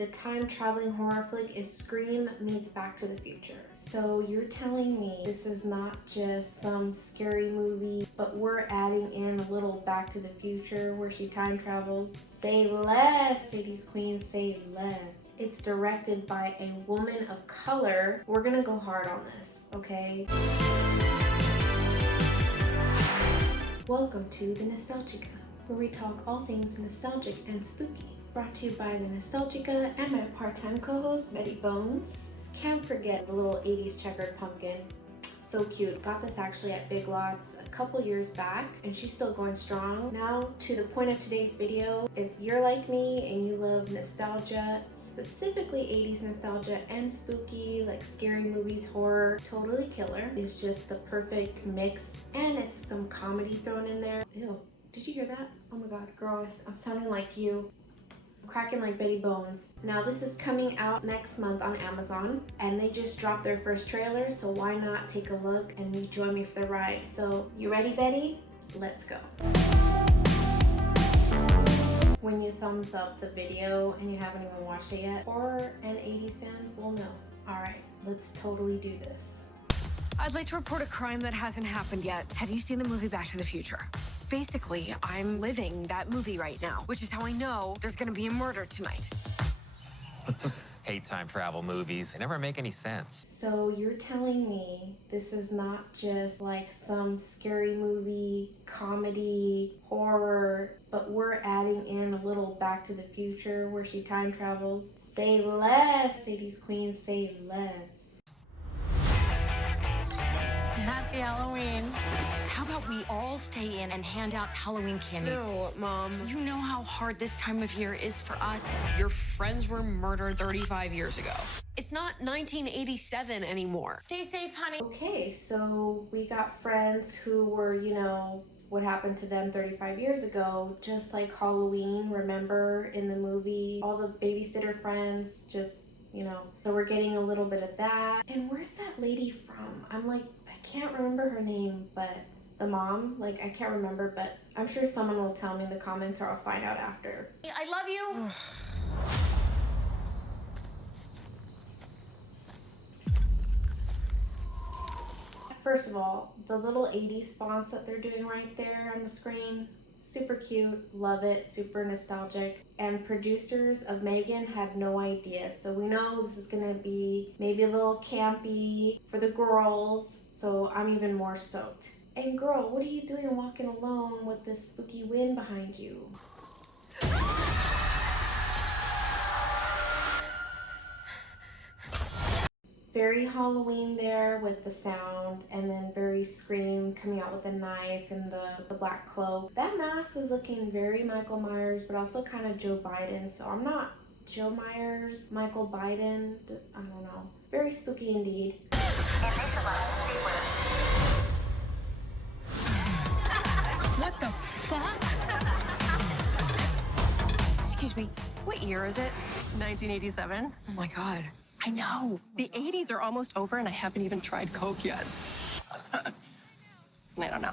The time-traveling horror flick is Scream meets Back to the Future. So you're telling me this is not just some scary movie, but we're adding in a little Back to the Future where she time travels? Say less, 80s queen, say less. It's directed by a woman of color. We're gonna go hard on this, okay? Welcome to the Nostalchica, where we talk all things nostalgic and spooky. Brought to you by the Nostalchica and my part-time co-host, Betty Bones. Can't forget the little 80s checkered pumpkin. So cute. Got this actually at Big Lots a couple years back, and she's still going strong. Now to the point of today's video. If you're like me and you love nostalgia, specifically 80s nostalgia and spooky, like scary movies, horror, Totally Killer is just the perfect mix, and it's some comedy thrown in there. Ew, did you hear that? Oh my god, girl, I'm sounding like you. Cracking like Betty Bones. Now this is coming out next month on Amazon, and they just dropped their first trailer, so why not take a look and join me for the ride. So you ready, Betty? Let's go. When you thumbs up the video and you haven't even watched it yet, horror and 80s fans will know. Alright, let's totally do this. I'd like to report a crime that hasn't happened yet. Have you seen the movie Back to the Future? Basically, I'm living that movie right now, which is how I know there's gonna be a murder tonight. Hate time travel movies. They never make any sense. So you're telling me this is not just like some scary movie, comedy, horror, but we're adding in a little Back to the Future where she time travels? Say less, 80s queen, say less. Happy Halloween. How about we all stay in and hand out Halloween candy? No, Mom. You know how hard this time of year is for us. Your friends were murdered 35 years ago. It's not 1987 anymore. Stay safe, honey. Okay, so we got friends who were, you know, what happened to them 35 years ago, just like Halloween, remember in the movie, all the babysitter friends, just, you know. So we're getting a little bit of that. And where's that lady from? I'm like, I can't remember her name, but the mom, like I can't remember, but I'm sure someone will tell me in the comments or I'll find out after. I love you. First of all, the little 80s fonts that they're doing right there on the screen, super cute, love it, super nostalgic. And producers of Megan had no idea. So we know this is gonna be maybe a little campy for the girls, so I'm even more stoked. And girl, what are you doing walking alone with this spooky wind behind you? Very Halloween there with the sound, and then very Scream coming out with a knife and the black cloak. That mask is looking very Michael Myers, but also kind of Joe Biden. So I'm not Joe Myers, Michael Biden, I don't know. Very spooky indeed. What the fuck? Excuse me, what year is it? 1987. Oh my god. I know. The 80s are almost over and I haven't even tried Coke yet. I don't know.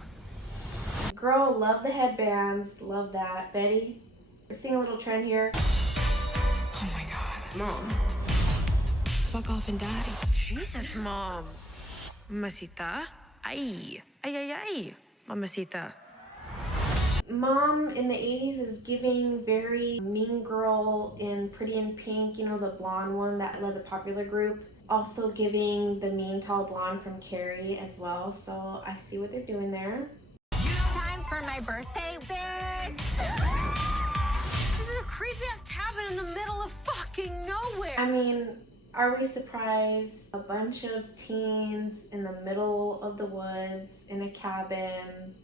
Girl, love the headbands, love that. Betty, we're seeing a little trend here. Oh my god. Mom. Fuck off and die. Jesus, Mom. Mamacita. Ay. Ay, ay, ay. Mamacita. Mom in the 80s is giving very Mean Girl in Pretty in Pink, you know, the blonde one that led the popular group. Also giving the mean tall blonde from Carrie as well. So I see what they're doing there. Time for my birthday, bitch. This is a creepy ass cabin in the middle of fucking nowhere. I mean, are we surprised? A bunch of teens in the middle of the woods in a cabin.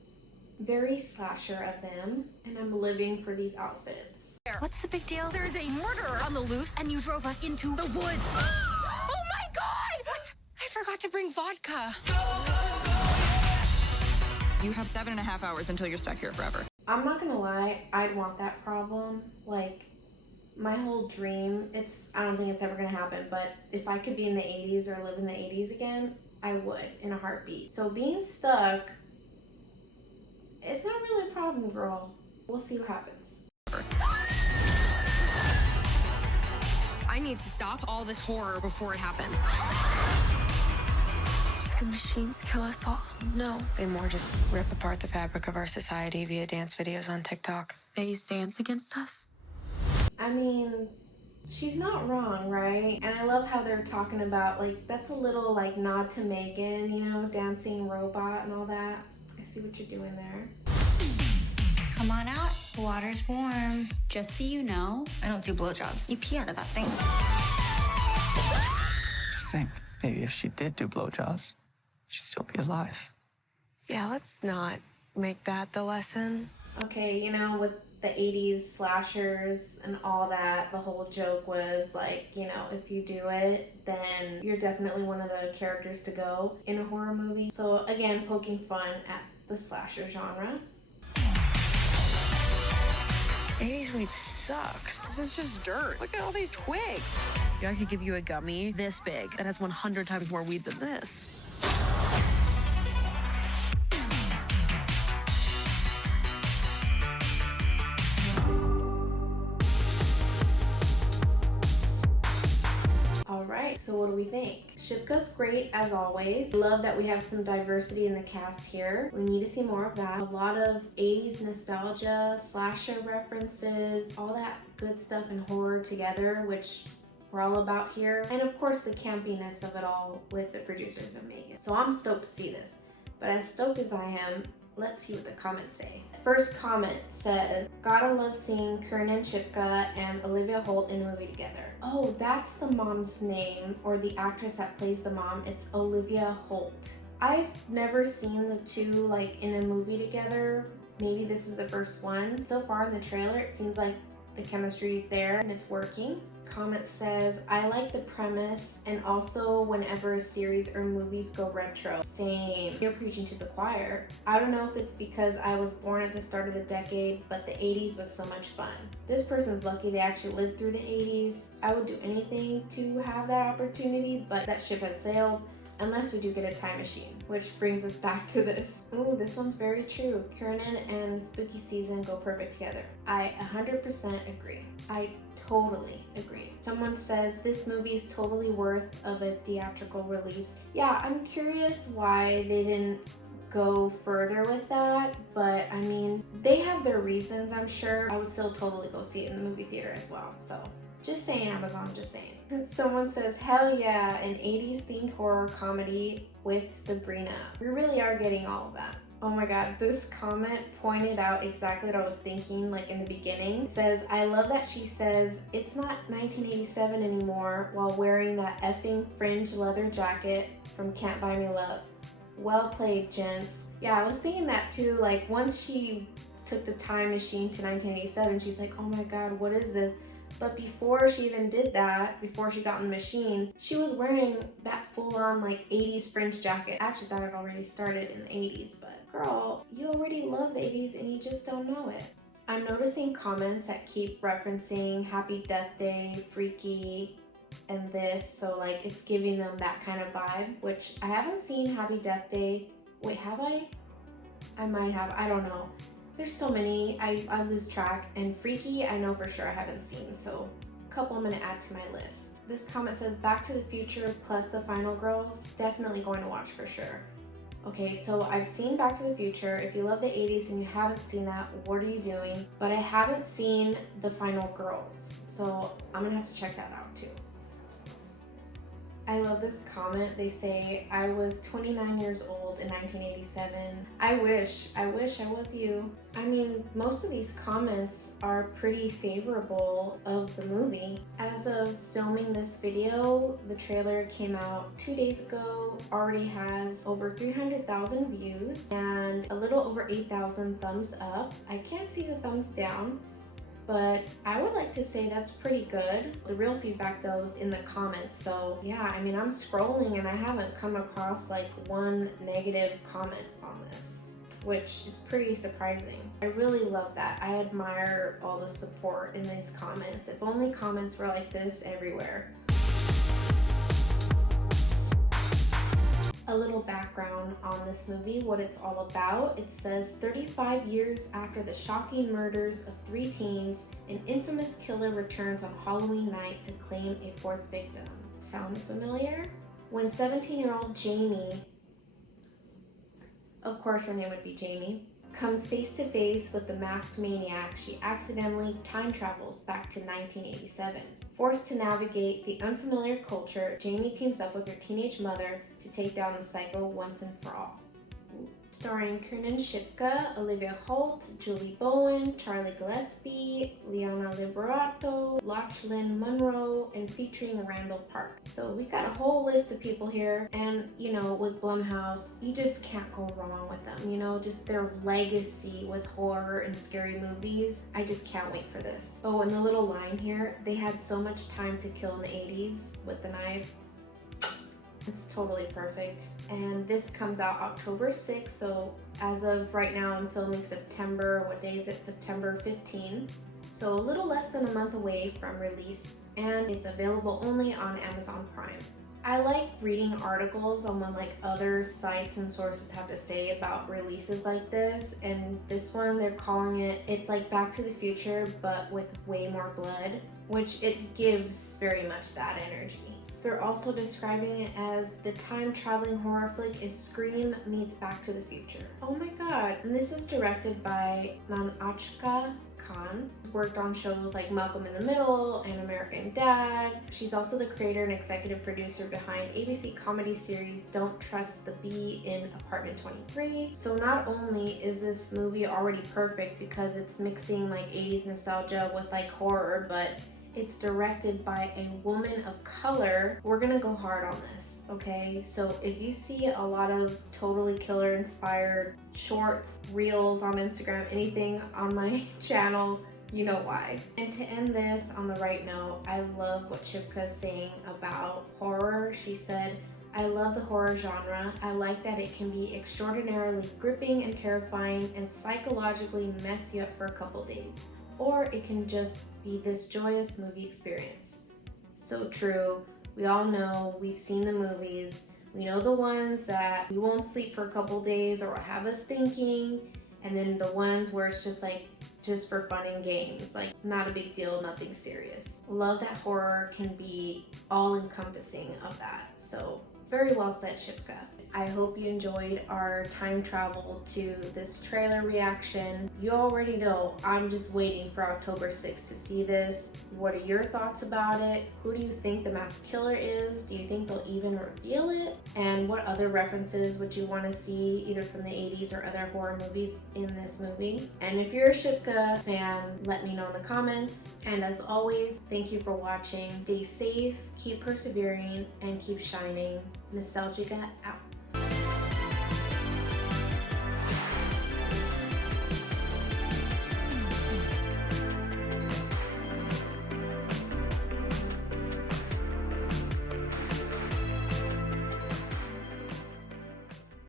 Very slasher of them, and I'm living for these outfits. What's the big deal? There's a murderer on the loose, and you drove us into the woods. Oh my god! What? I forgot to bring vodka. You have 7.5 hours until you're stuck here forever. I'm not gonna lie, I'd want that problem. Like, my whole dream, I don't think it's ever gonna happen, but if I could be in the 80s or live in the 80s again, I would, in a heartbeat. So being stuck, it's not really a problem, girl. We'll see what happens. I need to stop all this horror before it happens. Do the machines kill us all? No. They more just rip apart the fabric of our society via dance videos on TikTok. They use dance against us. I mean, she's not wrong, right? And I love how they're talking about, like, that's a little, like, nod to Megan, you know, dancing robot and all that. I see what you're doing there. Come on out. The water's warm. Just so you know, I don't do blowjobs. You pee out of that thing. Just think, maybe if she did do blowjobs, she'd still be alive. Yeah, let's not make that the lesson. Okay, you know, with the 80s slashers and all that, the whole joke was like, you know, if you do it, then you're definitely one of the characters to go in a horror movie. So again, poking fun at the slasher genre. 80s weed sucks. This is just dirt. Look at all these twigs. Yeah, I could give you a gummy this big that has 100 times more weed than this. Alright, so what do we think? Shipka's great as always. Love that we have some diversity in the cast here. We need to see more of that. A lot of 80s nostalgia, slasher references, all that good stuff and horror together, which we're all about here. And of course the campiness of it all with the producers of Megan. So I'm stoked to see this. But as stoked as I am, let's see what the comments say. First comment says, gotta love seeing Kiernan Shipka and Olivia Holt in a movie together. Oh, that's the mom's name, or the actress that plays the mom. It's Olivia Holt. I've never seen the two like in a movie together. Maybe this is the first one. So far in the trailer, it seems like the chemistry is there and it's working. Comment says, I like the premise and also whenever a series or movies go retro. Same. You're preaching to the choir. I don't know if it's because I was born at the start of the decade, but the 80s was so much fun. This person's lucky they actually lived through the 80s. I would do anything to have that opportunity, but that ship has sailed. Unless we do get a time machine, which brings us back to this. Ooh, this one's very true. Kiernan and spooky season go perfect together. I 100% agree. I totally agree. Someone says this movie is totally worth of a theatrical release. Yeah, I'm curious why they didn't go further with that, but I mean, they have their reasons, I'm sure. I would still totally go see it in the movie theater as well, so just saying, Amazon, just saying. Someone says, hell yeah, an 80s themed horror comedy with Sabrina. We really are getting all of that. Oh my god, this comment pointed out exactly what I was thinking, like in the beginning. It says, I love that she says, it's not 1987 anymore while wearing that effing fringe leather jacket from Can't Buy Me Love. Well played, gents. Yeah, I was thinking that too, like once she took the time machine to 1987, she's like, oh my god, what is this? But before she even did that, before she got in the machine, she was wearing that full-on like 80s fringe jacket. I actually thought it already started in the 80s, but girl, you already love the 80s and you just don't know it. I'm noticing comments that keep referencing Happy Death Day, Freaky, and this, so like it's giving them that kind of vibe, which I haven't seen Happy Death Day. Wait, have I? I might have, I don't know. There's so many, I lose track, and Freaky I know for sure I haven't seen, so a couple I'm gonna add to my list. This comment says Back to the Future plus The Final Girls, definitely going to watch for sure. Okay, so I've seen Back to the Future. If you love the 80s and you haven't seen that, what are you doing? But I haven't seen The Final Girls, so I'm gonna have to check that out too. I love this comment. They say, I was 29 years old in 1987. I wish I was you. I mean, most of these comments are pretty favorable of the movie. As of filming this video, the trailer came out 2 days ago, already has over 300,000 views and a little over 8,000 thumbs up. I can't see the thumbs down, but I would like to say that's pretty good. The real feedback though is in the comments. So yeah, I mean, I'm scrolling and I haven't come across like one negative comment on this, which is pretty surprising. I really love that. I admire all the support in these comments. If only comments were like this everywhere. A little background on this movie, what it's all about. It says 35 years after the shocking murders of 3 teens, an infamous killer returns on Halloween night to claim a 4th victim. Sound familiar? When 17-year-old Jamie, of course her name would be Jamie, comes face to face with the masked maniac, she accidentally time travels back to 1987. Forced to navigate the unfamiliar culture, Jamie teams up with her teenage mother to take down the psycho once and for all. Starring Kiernan Shipka, Olivia Holt, Julie Bowen, Charlie Gillespie, Liana Liberato, Lachlan Monroe, and featuring Randall Park. So we got a whole list of people here, and you know, with Blumhouse, you just can't go wrong with them. You know, just their legacy with horror and scary movies. I just can't wait for this. Oh, and the little line here, they had so much time to kill in the 80s with the knife. It's totally perfect. And this comes out October 6th, so as of right now I'm filming September, what day is it? September 15th. So a little less than a month away from release, and it's available only on Amazon Prime. I like reading articles on what like other sites and sources have to say about releases like this, and this one they're calling it's like Back to the Future but with way more blood, which it gives very much that energy. They're also describing it as the time-traveling horror flick is Scream meets Back to the Future. Oh my god. And this is directed by Nostalchica. Worked on shows like Malcolm in the Middle and American Dad. She's also the creator and executive producer behind ABC comedy series Don't Trust the Bee in Apartment 23. So not only is this movie already perfect because it's mixing like 80s nostalgia with like horror, but it's directed by a woman of color. We're gonna go hard on this, okay? So if you see a lot of totally killer inspired shorts, reels on Instagram, anything on my channel, you know why. And to end this on the right note, I love what Shipka is saying about horror. She said, I love the horror genre. I like that it can be extraordinarily gripping and terrifying and psychologically mess you up for a couple days. Or it can just be this joyous movie experience. So true. We all know, we've seen the movies. We know the ones that we won't sleep for a couple days or have us thinking, and then the ones where it's just like, just for fun and games, like not a big deal, nothing serious. Love that horror can be all encompassing of that. So very well said, Shipka. I hope you enjoyed our time travel to this trailer reaction. You already know I'm just waiting for October 6th to see this. What are your thoughts about it? Who do you think the masked killer is? Do you think they'll even reveal it? And what other references would you want to see either from the 80s or other horror movies in this movie? And if you're a Shipka fan, let me know in the comments. And as always, thank you for watching. Stay safe, keep persevering, and keep shining. Nostalchica out.